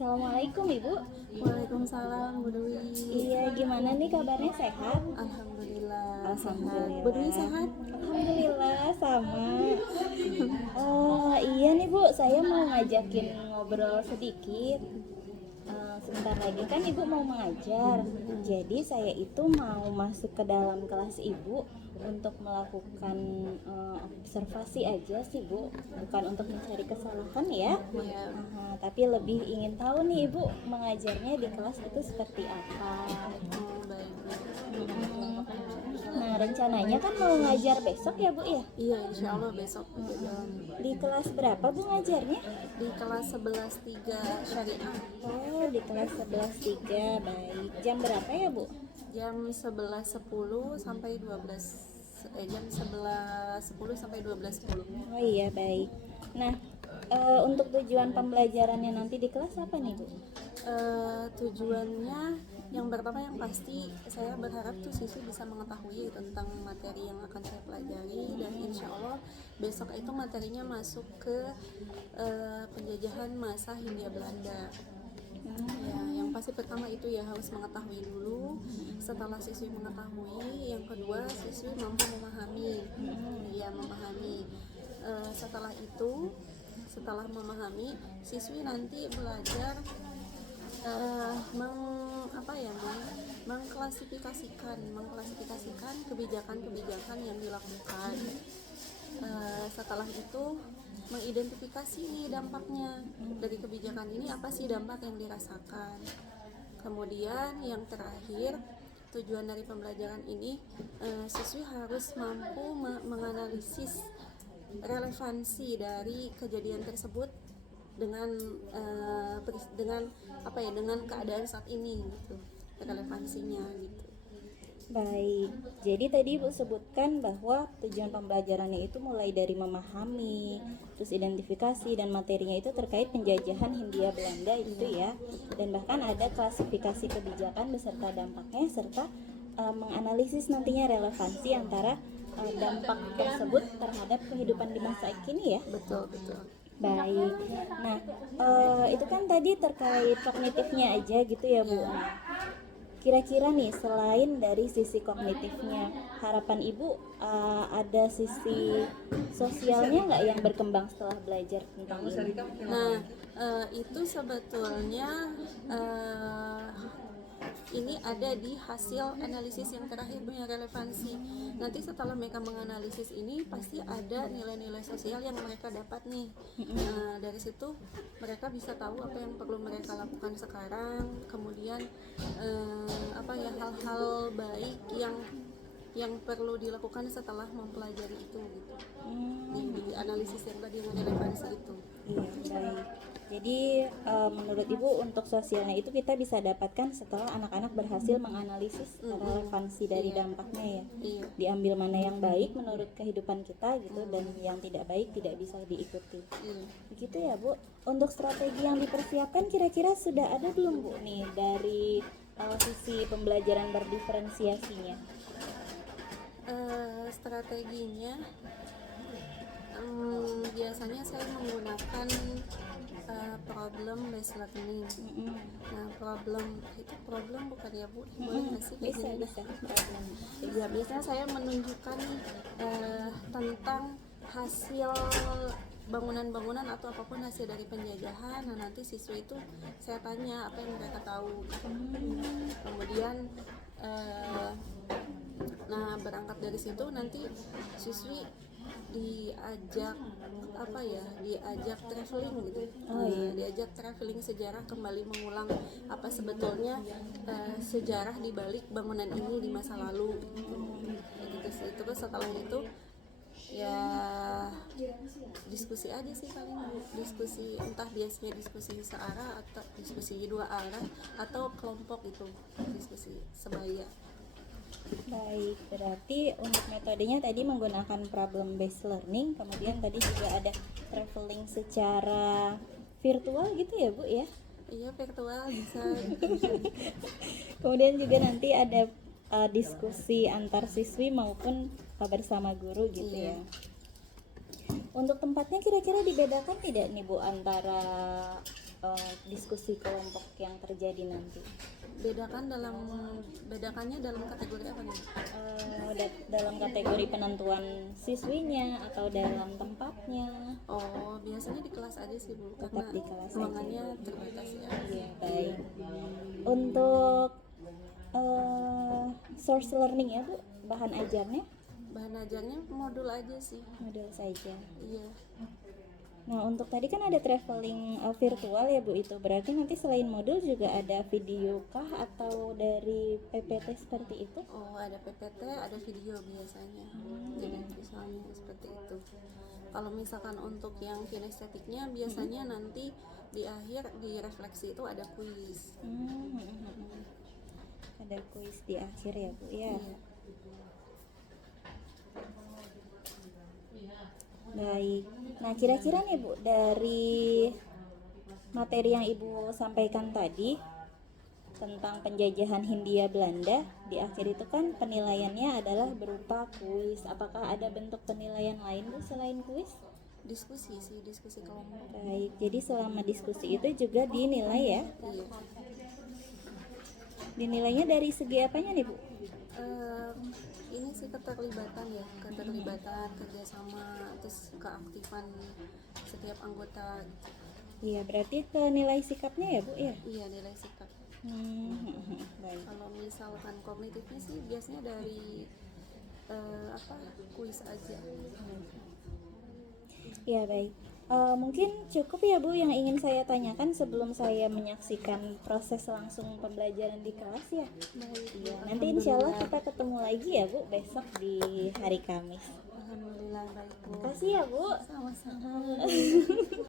Assalamualaikum Ibu. Waalaikumsalam Bu Dwi. Iya, gimana nih kabarnya, sehat? Alhamdulillah. Alhamdulillah. Bu Dwi sehat? Alhamdulillah sama. Iya nih Bu, saya mau ngajakin ngobrol sedikit. Sebentar lagi kan Ibu mau mengajar. Jadi saya itu mau masuk ke dalam kelas Ibu untuk melakukan observasi aja sih Bu, bukan untuk mencari kesalahan ya. Iya. Tapi lebih ingin tahu nih Ibu mengajarnya di kelas itu seperti apa. Baik. Nah, rencananya kan mau ngajar besok ya Bu ya? Iya, insya Allah besok jalan. Di kelas berapa Bu ngajarnya? Di kelas 11.3 syariah. Oh, di kelas 11.3. Baik. Jam berapa ya Bu? Jam 11.10 sampai 12. Jam 11.10 sampai 12.10. Oh iya, baik. Nah, untuk tujuan pembelajarannya nanti di kelas apa nih Bu? Tujuannya yang pertama yang pasti saya berharap tuh siswi bisa mengetahui tentang materi yang akan saya pelajari, dan insya Allah besok itu materinya masuk ke penjajahan masa Hindia Belanda. Ya, yang pasti pertama itu ya harus mengetahui dulu. Setelah siswi mengetahui, yang kedua siswi mampu memahami. Ya, memahami. Setelah itu, setelah memahami, siswi nanti belajar mengklasifikasikan kebijakan-kebijakan yang dilakukan. Setelah itu mengidentifikasi nih dampaknya dari kebijakan ini, apa sih dampak yang dirasakan. Kemudian yang terakhir, tujuan dari pembelajaran ini siswi harus mampu menganalisis relevansi dari kejadian tersebut dengan dengan keadaan saat ini gitu, relevansinya gitu. Baik, jadi tadi Ibu sebutkan bahwa tujuan pembelajarannya itu mulai dari memahami, terus identifikasi, dan materinya itu terkait penjajahan Hindia Belanda itu ya. Dan bahkan ada klasifikasi kebijakan beserta dampaknya, serta menganalisis nantinya relevansi antara dampak tersebut terhadap kehidupan di masa kini ya. Betul. Baik, nah itu kan tadi terkait kognitifnya aja gitu ya Bu. Nah, kira-kira nih selain dari sisi kognitifnya, harapan Ibu ada sisi sosialnya nggak yang berkembang setelah belajar tentang ini? Nah, itu sebetulnya ini ada di hasil analisis yang terakhir punya relevansi. Nanti setelah mereka menganalisis ini, pasti ada nilai-nilai sosial yang mereka dapat nih. Dari situ mereka bisa tahu apa yang perlu mereka lakukan sekarang, kemudian hal-hal baik yang perlu dilakukan setelah mempelajari itu gitu. Di analisis yang tadi yang relevansi itu. Iya, baik. Jadi menurut Ibu untuk sosialnya itu kita bisa dapatkan setelah anak-anak berhasil menganalisis relevansi dari dampaknya ya. Iya. Diambil mana yang baik menurut kehidupan kita gitu, dan yang tidak baik tidak bisa diikuti. Begitu ya Bu. Untuk strategi yang dipersiapkan kira-kira sudah ada belum Bu nih dari sisi pembelajaran berdiferensiasinya? Strateginya biasanya saya menggunakan problem based learning. Nah, problem bukan ya Bu? Boleh nggak sih? Bisa. Ya, biasanya saya menunjukkan tentang hasil bangunan-bangunan atau apapun hasil dari penjajahan. Nah, nanti siswa itu saya tanya apa yang mereka tahu. Kemudian berangkat dari situ nanti siswi diajak traveling gitu. Diajak traveling sejarah, kembali mengulang apa sebetulnya sejarah di balik bangunan ini di masa lalu gitu sih. Terus setelah itu ya diskusi aja sih, paling diskusi, entah biasanya diskusi searah atau diskusi dua arah atau kelompok itu, diskusi sebaya. Baik, berarti untuk metodenya tadi menggunakan problem based learning, kemudian tadi juga ada traveling secara virtual gitu ya Bu ya? Iya, virtual bisa. Kemudian juga nanti ada diskusi antar siswi maupun bersama guru gitu ya. Untuk tempatnya kira-kira dibedakan tidak nih Bu antara diskusi kelompok yang terjadi nanti? Bedakannya dalam kategori apa nih? Dalam kategori penentuan siswinya atau dalam tempatnya? Oh, biasanya di kelas aja sih Bu, Tetap karena di kelas ruangannya terbatas ya. Iya, baik. Untuk source learning ya Bu, bahan ajarnya Bahan ajarnya modul aja sih. modul saja. Iya. Nah, untuk tadi kan ada traveling virtual ya Bu, itu berarti nanti selain modul juga ada video kah atau dari PPT seperti itu? Oh, ada PPT, ada video biasanya. Jadi misalnya seperti itu. Kalau misalkan untuk yang kinestetiknya biasanya nanti di akhir di refleksi itu ada kuis. Ada kuis di akhir ya Bu ya. Iya. Baik. Nah, kira-kira nih Bu, dari materi yang Ibu sampaikan tadi tentang penjajahan Hindia Belanda, di akhir itu kan penilaiannya adalah berupa kuis. Apakah ada bentuk penilaian lain Bu selain kuis? Diskusi kelompok. Baik, jadi selama diskusi itu juga dinilai ya? Iya. Dinilainya dari segi apanya nih Bu? Ini sih keterlibatan kerjasama, terus keaktifan setiap anggota gitu. Iya, berarti ke nilai sikapnya ya Bu ya? Iya, nilai sikap. Baik. Kalau misalkan kognitifnya sih biasanya dari kuis aja. Ya baik. Mungkin cukup ya Bu yang ingin saya tanyakan sebelum saya menyaksikan proses langsung pembelajaran di kelas ya. Baik. Iya, nanti insya Allah kita ketemu lagi ya Bu besok di hari Kamis. Alhamdulillah baik Bu. Terima kasih ya Bu. Sama-sama.